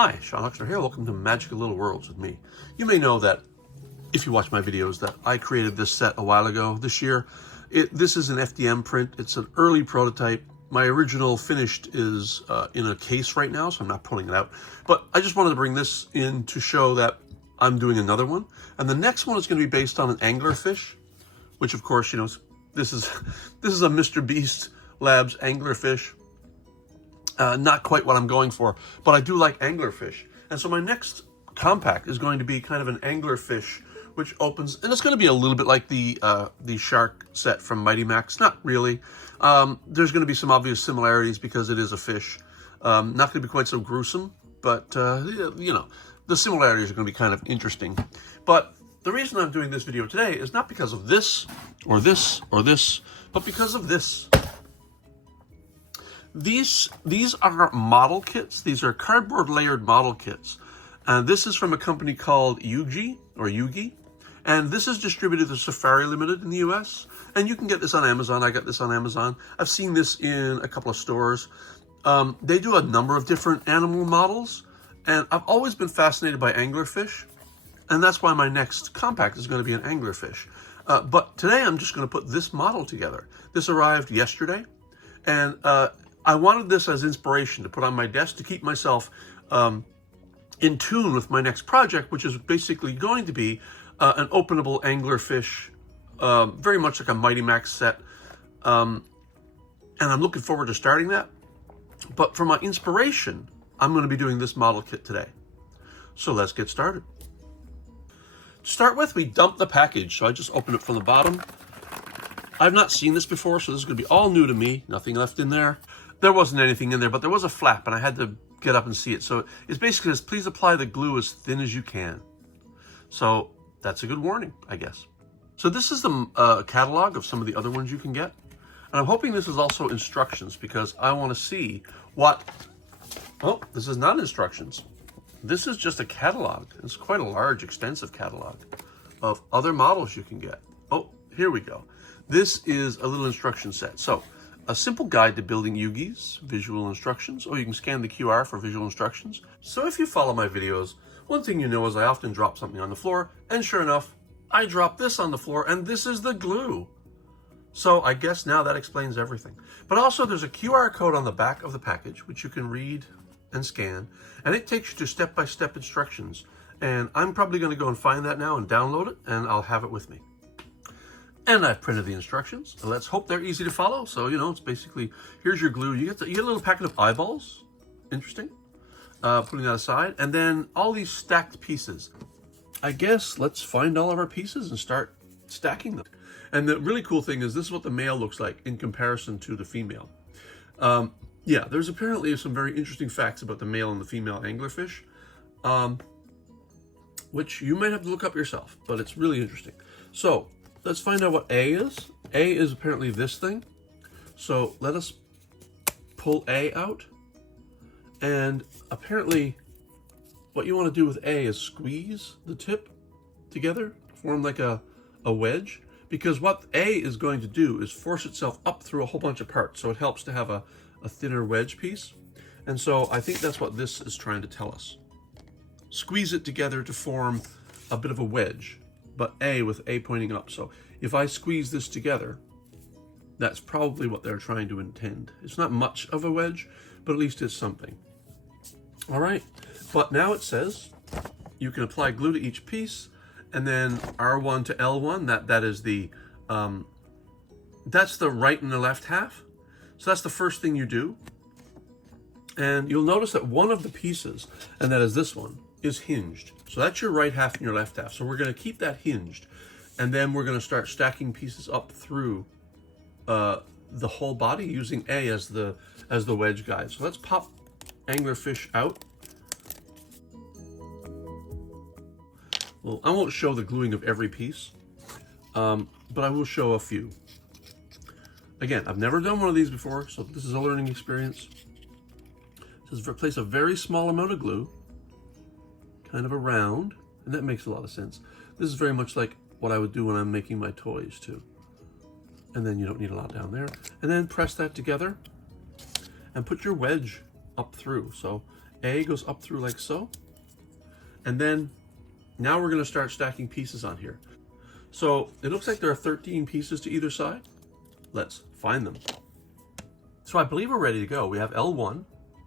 Hi, Sean Huxler here. Welcome to Magical Little Worlds with me. You may know that, if you watch my videos, that I created this set a while ago this year. This is an FDM print. It's an early prototype. My original finished is in a case right now, so I'm not pulling it out. But I just wanted to bring this in to show that I'm doing another one. And the next one is going to be based on an anglerfish, which of course, you know, this is a Mr. Beast Labs anglerfish. Not quite what I'm going for, but I do like anglerfish. And so my next compact is going to be kind of an anglerfish, which opens, and it's going to be a little bit like the shark set from Mighty Max. Not really. There's going to be some obvious similarities because it is a fish. Not going to be quite so gruesome, but you know, the similarities are going to be kind of interesting. But the reason I'm doing this video today is not because of this, or this, or this, but because of this. These are model kits. These are cardboard layered model kits. And this is from a company called EUGY. And this is distributed to Safari Limited in the US. And you can get this on Amazon. I got this on Amazon. I've seen this in a couple of stores. They do a number of different animal models. And I've always been fascinated by anglerfish. And that's why my next compact is going to be an anglerfish. But today I'm just going to put this model together. This arrived yesterday. And I wanted this as inspiration to put on my desk to keep myself in tune with my next project, which is basically going to be an openable anglerfish, very much like a Mighty Max set. And I'm looking forward to starting that. But for my inspiration, I'm going to be doing this model kit today. So let's get started. To start with, we dump the package. So I just open it from the bottom. I've not seen this before, so this is going to be all new to me. Nothing left in there. There wasn't anything in there, but there was a flap, and I had to get up and see it. So it's basically says, please apply the glue as thin as you can. So that's a good warning, I guess. So this is the catalog of some of the other ones you can get. And I'm hoping this is also instructions, because I want to see what... Oh, this is not instructions. This is just a catalog. It's quite a large, extensive catalog of other models you can get. Oh, here we go. This is a little instruction set. So, a simple guide to building EUGYs, visual instructions, or you can scan the QR for visual instructions. So if you follow my videos, one thing you know is I often drop something on the floor, and sure enough, I dropped this on the floor, and this is the glue. So I guess now that explains everything. But also there's a QR code on the back of the package, which you can read and scan, and it takes you to step-by-step instructions. And I'm probably going to go and find that now and download it, and I'll have it with me. And I've printed the instructions. So let's hope they're easy to follow. So, you know, it's basically, here's your glue. You get a little packet of eyeballs. Interesting. Putting that aside. And then all these stacked pieces. I guess let's find all of our pieces and start stacking them. And the really cool thing is this is what the male looks like in comparison to the female. Yeah, there's apparently some very interesting facts about the male and the female anglerfish, which you might have to look up yourself, but it's really interesting. So, let's find out what A is. A is apparently this thing. So let us pull A out. And apparently what you want to do with A is squeeze the tip together, form like a wedge. Because what A is going to do is force itself up through a whole bunch of parts. So it helps to have a thinner wedge piece. And so I think that's what this is trying to tell us. Squeeze it together to form a bit of a wedge, but A with A pointing up. So if I squeeze this together, that's probably what they're trying to intend. It's not much of a wedge, but at least it's something. All right, but now it says you can apply glue to each piece, and then R1 to L1, that is the, that's the right and the left half. So that's the first thing you do. And you'll notice that one of the pieces, and that is this one, is hinged. So that's your right half and your left half. So we're going to keep that hinged, and then we're going to start stacking pieces up through the whole body using A as the wedge guide. So let's pop anglerfish out. Well, I won't show the gluing of every piece, but I will show a few. Again, I've never done one of these before, so this is a learning experience. This is place a very small amount of glue, kind of around, and that makes a lot of sense. This is very much like what I would do when I'm making my toys too. And then you don't need a lot down there. And then press that together and put your wedge up through. So A goes up through like so. And then now we're going to start stacking pieces on here. So it looks like there are 13 pieces to either side. Let's find them. So I believe we're ready to go. We have L1,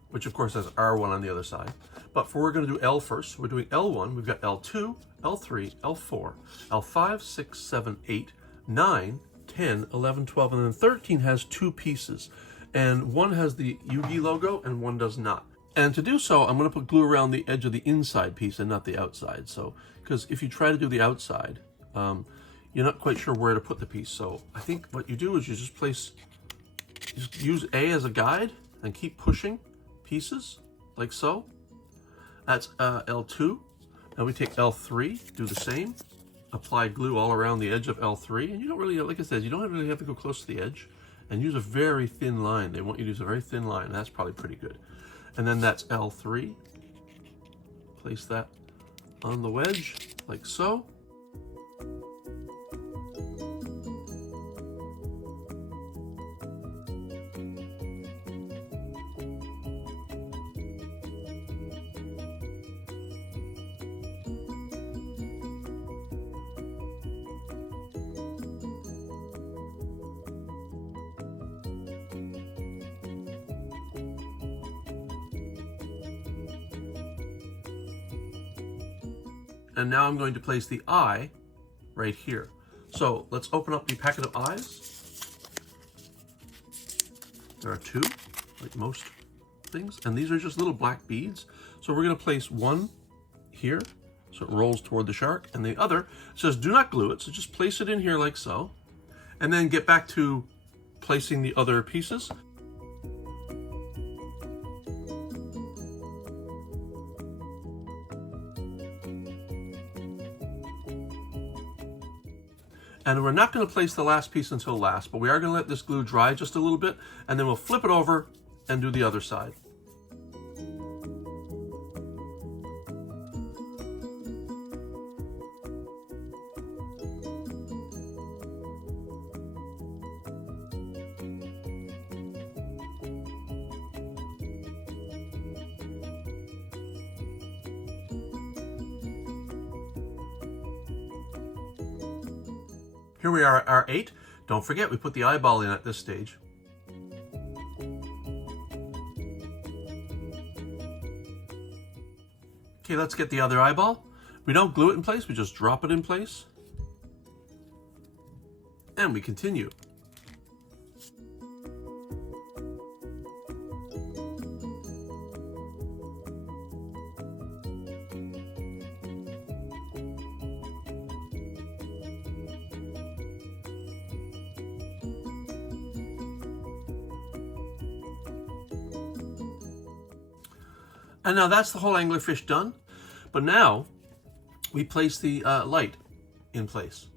which of course has R1 on the other side. But we're going to do L first. So we're doing L1. We've got L2, L3, L4, L5, 6, 7, 8, 9, 10, 11, 12, and then 13 has 2 pieces. And one has the EUGY logo and one does not. And to do so, I'm going to put glue around the edge of the inside piece and not the outside. So, because if you try to do the outside, you're not quite sure where to put the piece. So I think what you do is you just use A as a guide and keep pushing pieces like so. That's L2. Now we take L3, do the same. Apply glue all around the edge of L3. And you don't really, like I said, you don't really have to go close to the edge. And use a very thin line. They want you to use a very thin line. That's probably pretty good. And then that's L3. Place that on the wedge like so. And now I'm going to place the eye right here. So let's open up the packet of eyes. There are 2, like most things. And these are just little black beads. So we're going to place one here, so it rolls toward the shark. And the other says do not glue it. So just place it in here like so. And then get back to placing the other pieces. And we're not going to place the last piece until last, but we are going to let this glue dry just a little bit, and then we'll flip it over and do the other side. Here we are at R8. Don't forget, we put the eyeball in at this stage. Okay, let's get the other eyeball. We don't glue it in place, we just drop it in place. And we continue. And now that's the whole anglerfish done. But now we place the light in place.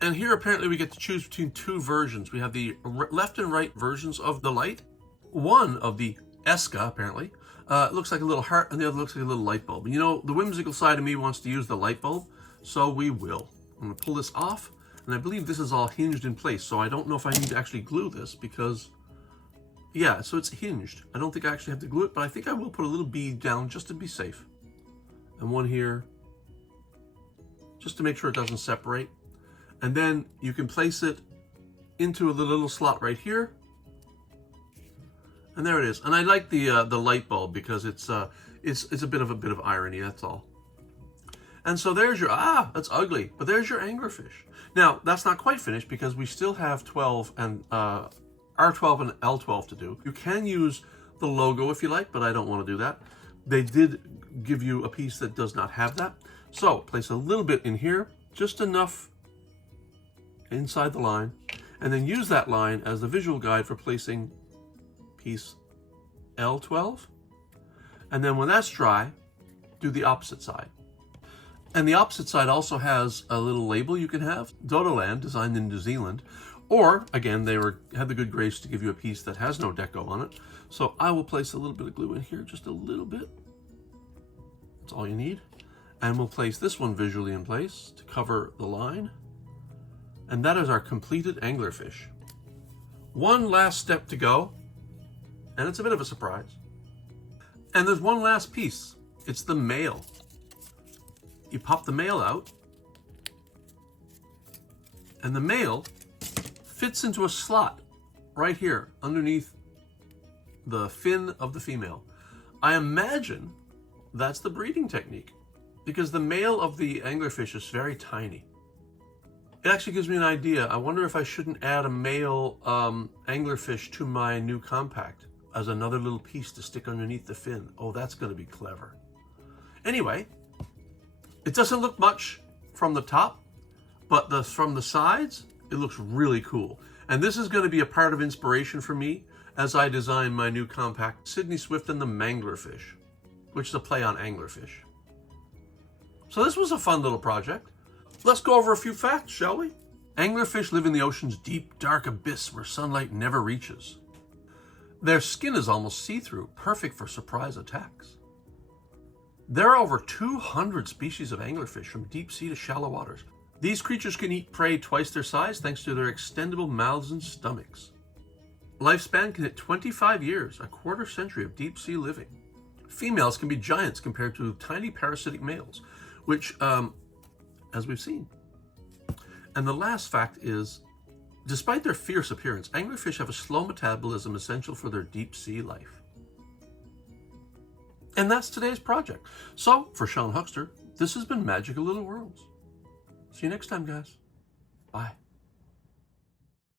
And here apparently we get to choose between 2 versions. We have the left and right versions of the light. One of the ESCA apparently looks like a little heart and the other looks like a little light bulb. And you know, the whimsical side of me wants to use the light bulb, so we will. I'm going to pull this off, and I believe this is all hinged in place. So I don't know if I need to actually glue this because yeah, so it's hinged. I don't think I actually have to glue it, but I think I will put a little bead down just to be safe. And one here, just to make sure it doesn't separate. And then you can place it into the little slot right here. And there it is. And I like the light bulb because it's a bit of irony, that's all. And so there's your, that's ugly, but there's your anglerfish. Now, that's not quite finished because we still have 12 and R12 and L12 to do. You can use the logo if you like, but I don't want to do that. They did give you a piece that does not have that. So place a little bit in here, just enough inside the line, and then use that line as the visual guide for placing piece L12. And then when that's dry, do the opposite side. And the opposite side also has a little label you can have, Dodoland, designed in New Zealand. Or, again, they had the good grace to give you a piece that has no deco on it. So I will place a little bit of glue in here, just a little bit. That's all you need. And we'll place this one visually in place to cover the line. And that is our completed anglerfish. One last step to go, and it's a bit of a surprise. And there's one last piece. It's the male. You pop the male out, and the male fits into a slot right here underneath the fin of the female. I imagine that's the breeding technique, because the male of the anglerfish is very tiny. It actually gives me an idea. I wonder if I shouldn't add a male anglerfish to my new compact as another little piece to stick underneath the fin. Oh, that's going to be clever. Anyway, it doesn't look much from the top, but from the sides, it looks really cool. And this is going to be a part of inspiration for me as I design my new compact, Sydney Swift and the Manglerfish, which is a play on anglerfish. So this was a fun little project. Let's go over a few facts, shall we? Anglerfish live in the ocean's deep, dark abyss where sunlight never reaches. Their skin is almost see-through, perfect for surprise attacks. There are over 200 species of anglerfish from deep sea to shallow waters. These creatures can eat prey twice their size thanks to their extendable mouths and stomachs. Lifespan can hit 25 years, a quarter century of deep sea living. Females can be giants compared to tiny parasitic males, which, as we've seen. And the last fact is, despite their fierce appearance, anglerfish have a slow metabolism essential for their deep sea life. And that's today's project. So, for Sean Huckster, this has been Magical Little Worlds. See you next time, guys. Bye.